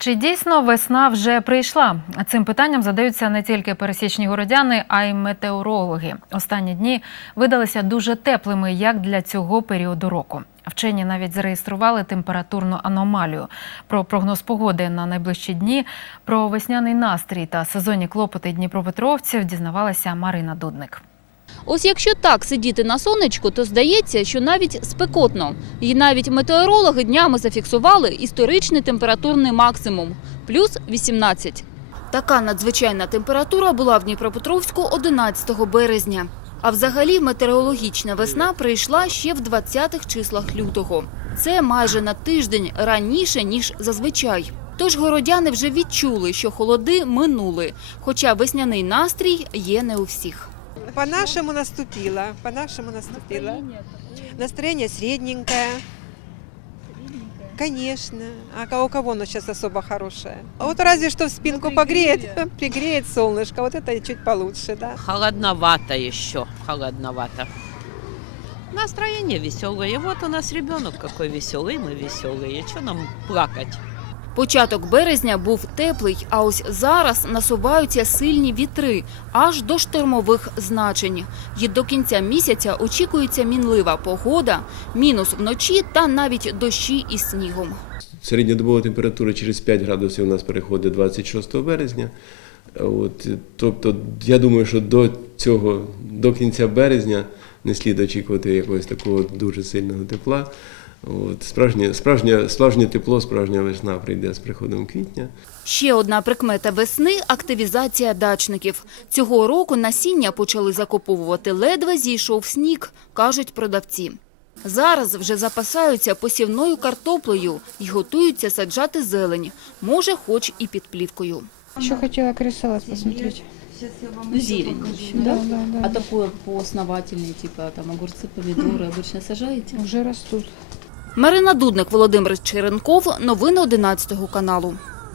Чи дійсно весна вже прийшла? Цим питанням задаються не тільки пересічні городяни, а й метеорологи. Останні дні видалися дуже теплими як для цього періоду року. Вчені навіть зареєстрували температурну аномалію. Про прогноз погоди на найближчі дні, про весняний настрій та сезонні клопоти дніпропетровців дізнавалася Марина Дудник. Ось якщо так сидіти на сонечку, то здається, що навіть спекотно. І навіть метеорологи днями зафіксували історичний температурний максимум – плюс 18. Така надзвичайна температура була в Дніпропетровську 11 березня. А взагалі метеорологічна весна прийшла ще в 20-х числах лютого. Це майже на тиждень раніше, ніж зазвичай. Тож городяни вже відчули, що холоди минули, хоча весняний настрій є не у всіх. По-нашему наступило, по-нашему наступило. Настроение средненькое. Конечно. А у кого оно сейчас особо хорошее? А Вот разве что в спинку погреет, пригреет солнышко. Вот это чуть получше, да. Холодновато еще, холодновато. Настроение веселое. Вот у нас ребенок какой веселый, мы веселые. Что нам плакать? Початок березня був теплий, а ось зараз насуваються сильні вітри аж до штормових значень. І до кінця місяця очікується мінлива погода, мінус вночі та навіть дощі із снігом. Середньодобова температура через 5 градусів у нас переходить 26 березня. От, тобто, я думаю, що до цього, до кінця березня не слід очікувати якогось такого дуже сильного тепла. От, справжнє, справжнє, справжнє тепло, справжня весна прийде з приходом квітня. Ще одна прикмета весни – активізація дачників. Цього року насіння почали закуповувати ледве зійшов сніг, кажуть продавці. Зараз вже запасаються посівною картоплею і готуються саджати зелень, може хоч і під плівкою. Еще хотела крысалас посмотреть. Ну, зелень еще, Да, да? да, да. А такое по основательной, типа там огурцы, помидоры обычно сажаете? Уже растут. Марина Дудник, Володимир Черенков. Новини 11 каналу.